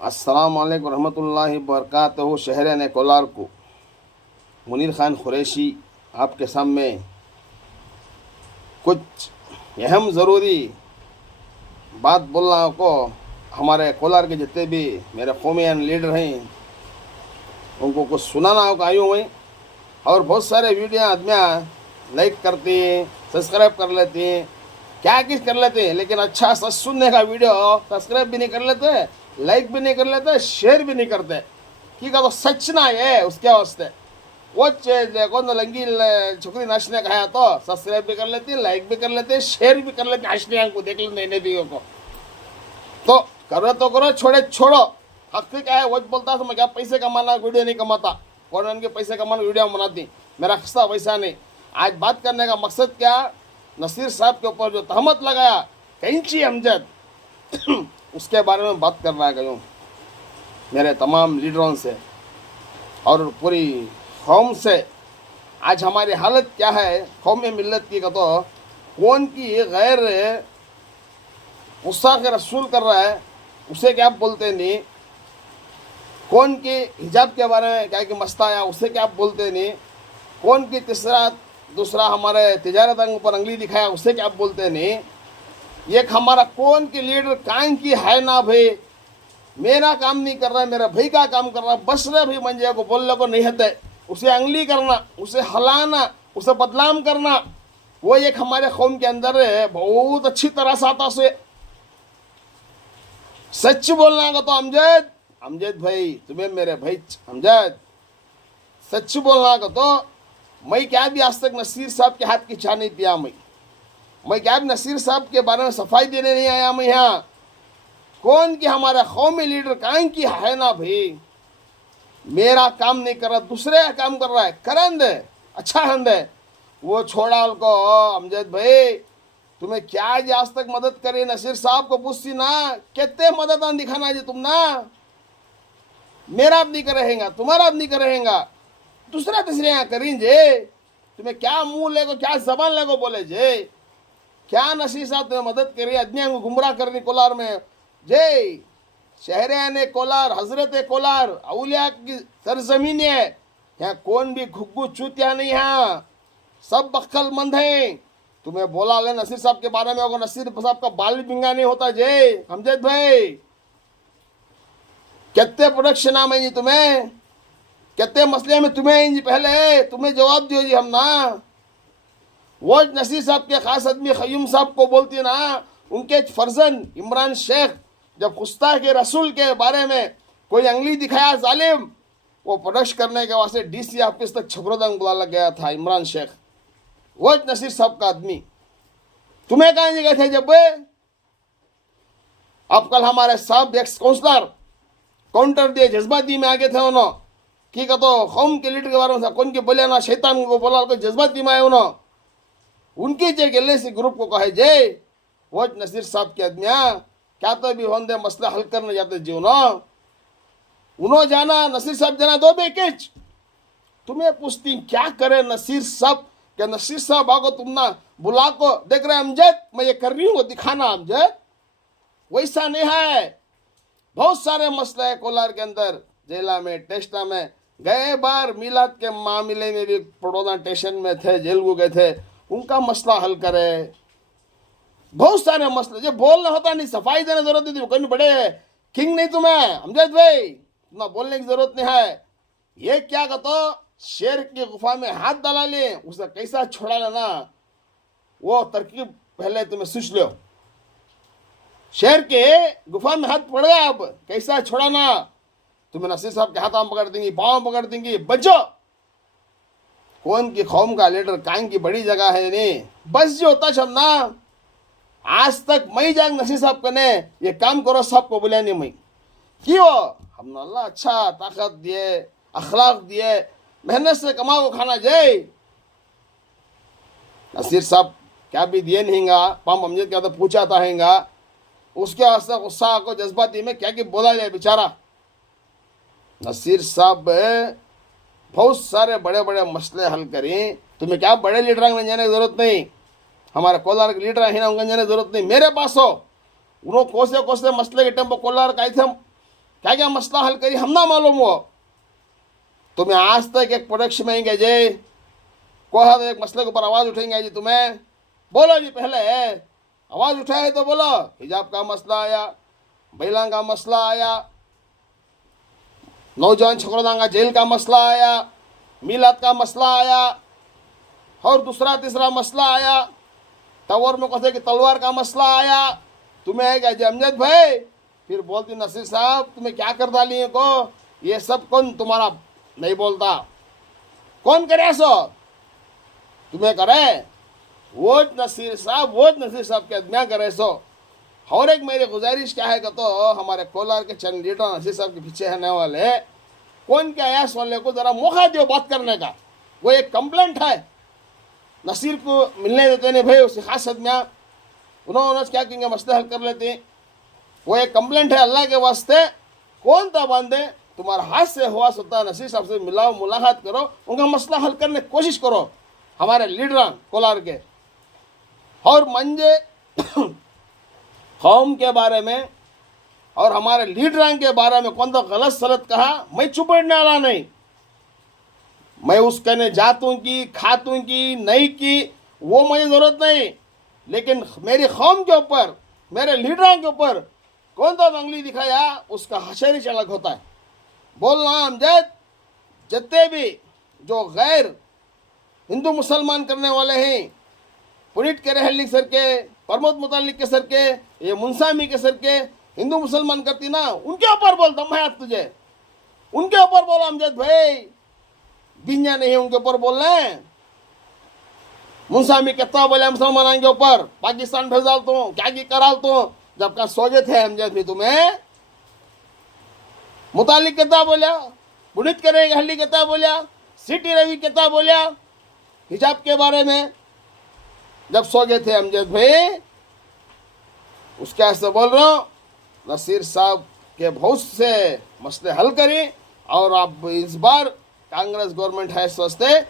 अस्सलाम वालेकुम रहमतुल्लाहि बरकातहू। शहर ने कोलार को मुनीर खान कुरैशी आपके सामने कुछ अहम ज़रूरी बात बोलना को हमारे कोलार के जितने भी मेरे कौमियन लीडर हैं उनको कुछ सुनाना हो आई हूँ मैं। और बहुत सारे वीडियो आदमियाँ लाइक करती हैं, सब्सक्राइब कर लेती हैं, क्या किस कर लेते हैं, लेकिन अच्छा सच सुनने का वीडियो सब्सक्राइब भी नहीं कर लेते, लाइक भी नहीं कर लेते, शेयर भी नहीं करते। की का तो सच ना है उसके वास्ते वो कौन तो लंगी छोकरी नाचने का है तो सब्सक्राइब भी कर लेती है, लाइक भी कर लेते हैं, शेयर भी कर लेते हैं। हंसने को देख लेते नए वीडियो को तो करो तो करो, छोड़े छोड़ो। हक क्या है वो बोलता तो मैं क्या पैसे कमाना वीडियो नहीं कमाता, कौन उनके पैसे कमाना वीडियो बनाती, मेरा खस्ता वैसा नहीं। आज बात करने का मकसद क्या, नसीर साहब के ऊपर जो तहमत लगाया कैंची अमजद उसके बारे में बात करना गया मेरे तमाम लीडरों से और पूरी कौम से। आज हमारी हालत क्या है कौम में मिल्लत की का तो कौन की गैर गुस्सा के रसूल कर रहा है उसे क्या बोलते नहीं, कौन की हिजाब के बारे में क्या कि मस्ताया उसे क्या बोलते नहीं, कौन की दूसरा हमारे तिजारत पर अंगली दिखाया उसे क्या बोलते नहीं। एक हमारा कौन की लीडर कान की है ना भाई, मेरा काम नहीं कर रहा है, मेरा भाई का काम कर रहा है, बस रहे भाई मंजे को बोलने को नहीं है, उसे अंगली करना, उसे हलाना, उसे बदनाम करना, वो एक हमारे कौम के अंदर है बहुत अच्छी तरह से आता से। सच बोलना का तो अमजद भाई, तुम्हें मेरे भाई अमजद सच बोलना का तो मैं क्या भी आज तक नसीर साहब के हाथ की चाय नहीं पिया। मैं क्या भी नसीर साहब के बारे में सफाई देने नहीं आया। मैं यहाँ कौन की हमारा कौमी लीडर कान की है ना भाई, मेरा काम नहीं कर रहा, दूसरे का काम कर रहा है, करन दे अच्छा हंद है वो छोड़ा को। अमजद भाई तुम्हें क्या आज तक मदद करे, नसीर साहब को पूछती ना कितने मदद दिखाना जी तुम ना, मेरा अब नहीं करेगा, तुम्हारा अब नहीं करेगा, दूसरा तीसरे यहाँ करें जे, तुम्हें क्या मुंह लेगो, क्या जबान लेगो बोले जे, क्या नसीर साहब तुम्हें मदद करी आदमियों को गुमराह करनी कोलार में जे। शहर ने कोलार हजरत कोलार अउलिया की सरजमीन है, यहाँ कौन भी घुग्गू चूतिया नहीं है, सब अक्लमंद हैं। तुम्हें बोला ले नसीर साहब के बारे में, अगर नसीर साहब का बाल भी बिंगा नहीं होता जे अमजद भाई, कितने प्रोडक्शन नाम है जी तुम्हें, कितने मसले में तुम्हें जी पहले तुम्हें जवाब दियो जी हम ना। वो नसीर साहब के खास आदमी खयूम साहब को बोलती ना, उनके फर्जन इमरान शेख जब गुस्ताह के रसूल के बारे में कोई अंगली दिखाया जालिम, वो प्रोडक्शन करने के वास्ते डीसी ऑफिस तक छबरोदंग बुला गया था इमरान शेख, वो नसीर साहब का आदमी। तुम्हें कहाँ गए थे जब अब कल हमारे साहब एक्स काउंसलर काउंटर दिए जज्बाती में आगे थे उन्होंने की का तो कौम के लीडर के बारे में कौन के बोले ना, शैतान को बोला कोई जज्बाती में आए उन्होंने, उनकी जे गले से ग्रुप को कहे जे वो नसीर साहब के आदमियाँ क्या तो भी होंदे मसला हल करने जाते जी उन्होंने जाना, नसीर साहब जाना दो बेकिच। तुम्हें पूछती क्या करे नसीर साहब, क्या नसीर साहब आगो तुम ना बुला को देख रहे अमजद मैं ये कर रही हूँ दिखाना अमजद, वैसा नहीं है। बहुत सारे मसले है कोलार के अंदर, जेला में टेस्टा में गए बार मिलाद के मामले में भी पड़ोदा स्टेशन में थे, जेल को गए थे, उनका मसला हल करे। बहुत सारे मसले जो बोलना होता नहीं, सफाई देने जरूरत नहीं थी, कोई बड़े किंग नहीं तुम्हें अमजद भाई, ना बोलने की जरूरत नहीं है। ये क्या कहते शेर की गुफा में हाथ डाला ले, उसे कैसा छोड़ा लेना वो तरकीब पहले तुम्हें सोच लो। शेर के गुफा में हाथ पड़ गया, अब कैसा छोड़ाना, तुम्हें नसीर साहब के हाथ पकड़ देंगी, पाँव पकड़ देंगी, बचो। कौन की कौम का लीडर कान की बड़ी जगह है नहीं, बस जो होता शमना। आज तक मैं जाग नसीर साहब कने ये काम करो साहब को बोलिया नहीं मैं, क्यों हमने अल्लाह अच्छा ताकत दिए, अखलाक दिए, मेहनत से कमा को खाना जाए। नसीर साहब क्या भी दिए नहींगा, पाम अमजद क्या तो पूछा था हैंगा, उसके वास्ते गुस्सा को जज्बाती में क्या कि बोला जाए बेचारा। नसीर साहब बहुत सारे बड़े बड़े मसले हल करें, तुम्हें क्या बड़े लीडर जाने की जरूरत नहीं, हमारे कोलार के लीडर हैं उनका जाने की जरूरत नहीं, मेरे पास हो उन्होंने कोसे कोसे मसले के टेम्पो कोलार का थे क्या क्या मसला हल करी हम ना मालूम हो। तुम्हें आज तक एक प्रोडक्ट में जी कोई एक मसले के ऊपर आवाज़ उठेंगे जी, तुम्हें बोलो जी, पहले आवाज़ उठाए तो बोलो। हिजाब का मसला आया, महिला का मसला आया, नौजवान छोकरों का जेल का मसला आया, मिलाद का मसला आया, और दूसरा तीसरा मसला आया, तवर में कहते कि तलवार का मसला आया। तुम्हें क्या अमजद भाई फिर बोलती नसीर साहब तुम्हें क्या कर डाली को, ये सब कौन तुम्हारा नहीं बोलता, कौन करे ऐसा, तुम्हें करे वो नसीर साहब के आदमियाँ करे सो। और एक मेरी गुजारिश क्या है कि तो हमारे कोलार के चंद लीडर नसीर साहब के पीछे रहने वाले कौन क्या आया वाले को जरा मौका दो बात करने का। वो एक कंप्लेंट है, नसीर को मिलने देते नहीं भाई, उसकी खास आदमियाँ उन्होंने क्या कहेंगे मसले हल कर लेते। वो एक कंप्लेंट है, अल्लाह के वास्ते कौन था बांधे, तुम्हारा हाथ से हुआ होता नसीर साहब से मिलाओ, मुलाकात करो, उनका मसला हल करने की कोशिश करो हमारे लीडर कोलार के। और मंजे कौम के बारे में और हमारे लीडर के बारे में कौन तो गलत सलत कहा, मैं चुपड़ने वाला नहीं, मैं उसके ने जातों की खातों की नहीं की वो मुझे ज़रूरत नहीं, लेकिन मेरी कौम के ऊपर मेरे लीडर के ऊपर कौन तो उंगली दिखाया उसका हशरिश अलग होता है। बोलना अमजद जितने भी जो गैर हिंदू मुसलमान करने वाले हैं, पुनीत के रहली सर के, प्रमोद मुतालिक के सर के, ये मुंसामी के सर के हिंदू मुसलमान करती ना, उनके ऊपर बोलता मैं तुझे, उनके ऊपर बोला अमजद भाई, बिन्या नहीं है उनके ऊपर बोलना है। मुंसामी कितना बोले मुसलमान के ऊपर, पाकिस्तान भेजाल तो क्या की कराल तो, जब का सोजे थे अमजद भी तुम्हें मुतालिक कितना बोलिया, पुनीत के रहली कितना बोलिया, सिटी रवि कितना बोलिया हिजाब के बारे में, जब सो गए थे अमजद भाई उसके ऐसे बोल रहा हूँ। नसीर साहब के बहुत से मसले हल करें और आप इस बार कांग्रेस गवर्नमेंट है सोचते